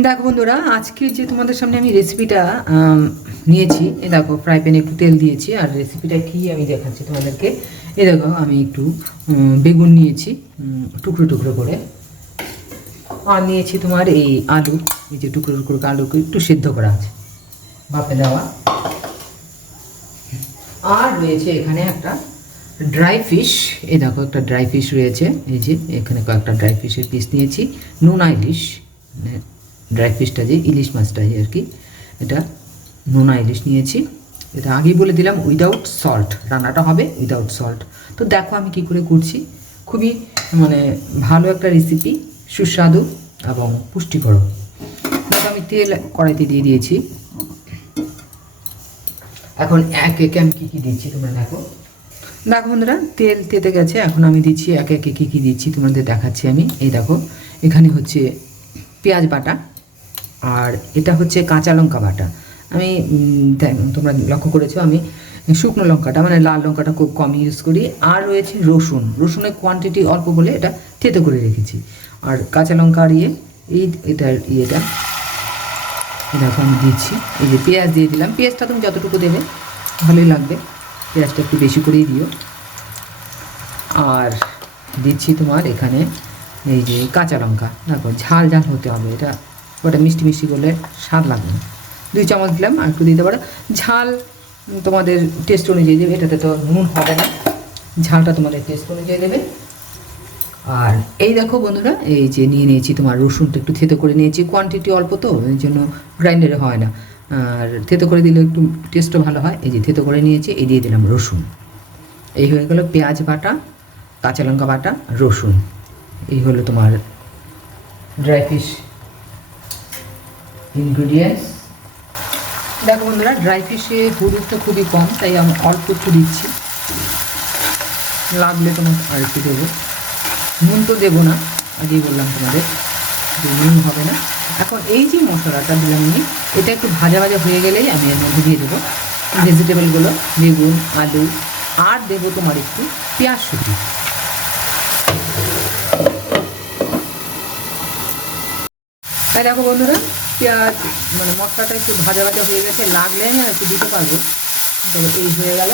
দেখো বন্ধুরা, আজকে যে তোমাদের সামনে আমি রেসিপিটা নিয়েছি, এ দেখো ফ্রাই প্যানে একটু তেল দিয়েছি, আর রেসিপিটা কি আমি দেখাচ্ছি তোমাদেরকে। এ দেখো, আমি একটু বেগুন নিয়েছি টুকরো টুকরো করে। আর নিয়েছি তোমার এই আলু, এই যে টুকরো টুকরো আলুকে একটু সিদ্ধ করা আছে, ভাপে দেওয়া। আর রয়েছে এখানে একটা ড্রাই ফিশ এই দেখো একটা ড্রাই ফিশ রয়েছে, এই যে এখানে কয়েকটা ড্রাই ফিশের পিস নিয়েছি নুন মানে ড্রাই ফিশটা যে ইলিশ মাছটা যে আর কি, এটা নোনা ইলিশ নিয়েছি। এটা আগেই বলে দিলাম উইদাউট সল্ট রান্নাটা হবে উইদাউট সল্ট তো দেখো আমি কি করে করছি, খুবই মানে ভালো একটা রেসিপি সুস্বাদু এবং পুষ্টিকর। আমি তেল কড়াইতে দিয়ে দিয়েছি। এখন এক একে আমি কী কী দিচ্ছি তোমরা দেখো। দেখো বন্ধুরা, তেল তেতে গেছে, এখন আমি দিচ্ছি এক একে কী কী দিচ্ছি তোমাদের দেখাচ্ছি আমি। এই দেখো, এখানে হচ্ছে পেঁয়াজ বাটা। আর এটা হচ্ছে কাঁচা লঙ্কা বাটা। আমি তোমরা লক্ষ্য করেছ, আমি শুকনো লঙ্কাটা মানে লাল লঙ্কাটা খুব কম ইউজ করি। আর রয়েছে রসুন। রসুনের কোয়ান্টিটি অল্প বলে এটা থেতো করে রেখেছি। আর কাঁচা লঙ্কা আর ইয়ে এই এটার ইয়েটা দেখো আমি দিচ্ছি। এই যে পেঁয়াজ দিয়ে দিলাম। পেঁয়াজটা তুমি যতটুকু দেবে, ভালোই লাগবে। পেঁয়াজটা একটু বেশি করেই দিও। আর দিচ্ছি তোমার এখানে এই যে কাঁচা লঙ্কা। দেখো ঝাল ঝাল হতে হবে। এটা ওটা মিষ্টি মিষ্টি করলে স্বাদ লাগবে দুই চামচ দিলাম আর একটু দিতে পারো। ঝাল তোমাদের টেস্ট অনুযায়ী দেবে, এটাতে তো নুন হবে না। ঝালটা তোমাদের টেস্ট অনুযায়ী দেবে। আর এই দেখো বন্ধুরা, এই যে নিয়ে নিয়েছি তোমার রসুনটা একটু থেতো করে নিয়েছি। কোয়ান্টিটি অল্প তো এই জন্য গ্রাইন্ডারে হয় না। আর থেতো করে দিলে একটু টেস্টও ভালো হয়। এই যে থেতো করে নিয়েছি, এই দিয়ে দিলাম রসুন। এই হয়ে গেল পেঁয়াজ বাটা, কাঁচা লঙ্কা বাটা, রসুন। এই হলো তোমার ড্রাই ফিশ ইনগ্রিডিয়েন্টস দেখো বন্ধুরা ড্রাই ফিশে হলুদ তো খুবই কম, তাই আমি অল্প একটু দিচ্ছি। লাগলে তোমার আর একটু দেবো। নুন তো দেবো না, আগেই বললাম তোমাদের, যে নুন হবে না। এখন এই যে মশলাটা দিলাম আমি, এটা একটু ভাজা ভাজা হয়ে গেলেই আমি এর মধ্যে দিয়ে দেবো। ভেজিটেবলগুলো বেগুন, আলু, আর দেবো তোমার একটু পেঁয়াজ শুকি তাই দেখো বন্ধুরা পেঁয়াজ মানে মশলাটা একটু ভাজা ভাজা হয়ে গেছে, লাগলে আমি একটু দিতে পারব। তবে এই হয়ে গেল।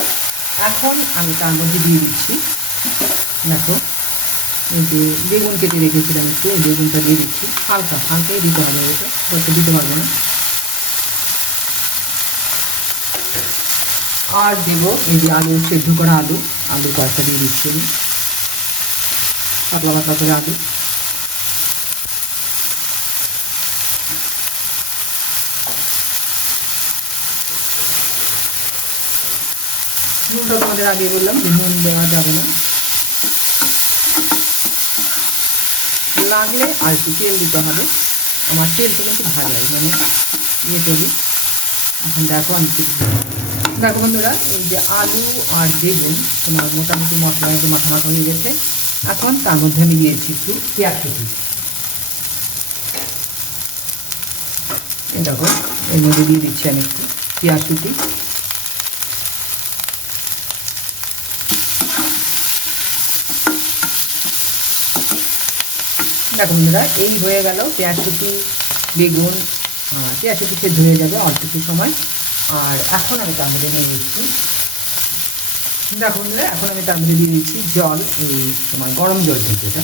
এখন আমি তার মধ্যে দিয়ে দিচ্ছি। দেখো, এই যে বেগুন কেটে রেখেছিলাম একটু, এই বেগুনটা দিয়ে দিচ্ছি। হালকা, হালকাই দিতে হবে ওকে যত দিতে পারব না। আর দেবো এই যে আলু, সেদ্ধ করা আলু। আলু কয়েকটা দিয়ে দিচ্ছি আমি। পাতলা পাতলা করে আলু। নুনটা তোমাদের আগে বললাম। যে নুন দেওয়া যাবে না। লাগলে আর একটু তেল দিতে হবে। আমার তেলটা কিন্তু ভাজাই মানে ইয়ে তেলি এখন দেখো আমি দেখো বন্ধুরা এই যে আলু আর বেগুন তোমার মোটামুটি মশলা একটু মাথা মাথা হয়ে গেছে। এখন তার মধ্যে আমি দিয়েছি একটু পেঁয়াজ কুচি। দেখো এর মধ্যে দিয়ে দিচ্ছি আমি একটু পেঁয়াজ কুচি। দেখো বন্ধুরা এই হয়ে গেল পেঁয়াজ কুচি বেগুন আহ, পেঁয়াজ ধুয়ে যাবে অল্প কিছু সময়। আর এখন আমি তার মধ্যে নিয়ে নিচ্ছি। দেখো বন্ধুরা এখন আমি তার মধ্যে দিয়ে দিচ্ছি জল এই তোমার গরম জল থেকে এটা।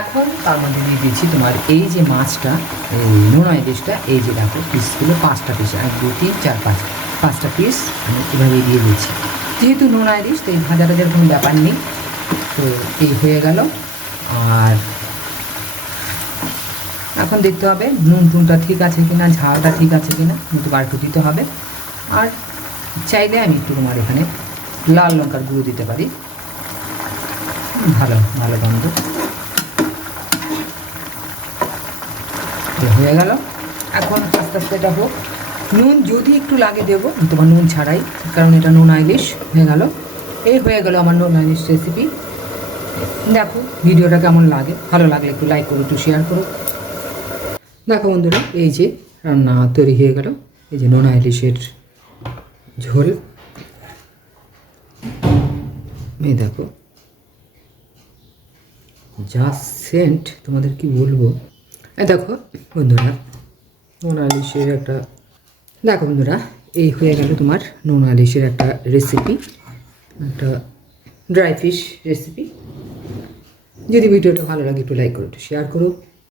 এখন তার মধ্যে দিয়ে দিচ্ছি তোমার এই যে মাছটা, এই নোনা ইলিশটা এই যে দেখো পিসগুলো, পাঁচটা পিস এক, দুই, তিন, চার, পাঁচ। পাঁচটা পিস আমি এভাবে দিয়ে দিচ্ছি। যেহেতু নোনা ইলিশ তো এই ভাজা টাজার কোনো ব্যাপার নেই। তো এই হয়ে গেল। আর এখন দেখতে হবে নুন টুনটা ঠিক আছে কি না ঝালটা ঠিক আছে কি না কিন্তু আর দিতে হবে। আর চাইলে আমি একটু তোমার এখানে লাল লঙ্কার গুঁড়ো দিতে পারি। ভালো ভালো গন্ধ। হয়ে গেল। এখন আস্তে আস্তে এটা হোক। নুন যদি একটু লাগে দেবো তোমার নুন ছাড়াই, কারণ এটা নুন আইলিশ হয়ে গেল। এই হয়ে গেল আমার নুন আইলিশ রেসিপি দেখো, ভিডিওটা কেমন লাগে? ভালো লাগলে একটু লাইক করো, একটু শেয়ার করো। দেখো বন্ধুরা, এই যে রান্না তৈরি হয়ে গেল। এই যে নোনা আইলিশের ঝোল। এই দেখো। যা সেন্ট তোমাদের কি বলব? দেখো, বন্ধুরা নোনালিশের একটা, দেখো বন্ধুরা, এই হয়ে গেল তোমার নোনালিশের একটা রেসিপি একটা ড্রাই ফিশ রেসিপি যদি ভিডিওটা ভালো লাগে একটু লাইক করো, একটু শেয়ার করো।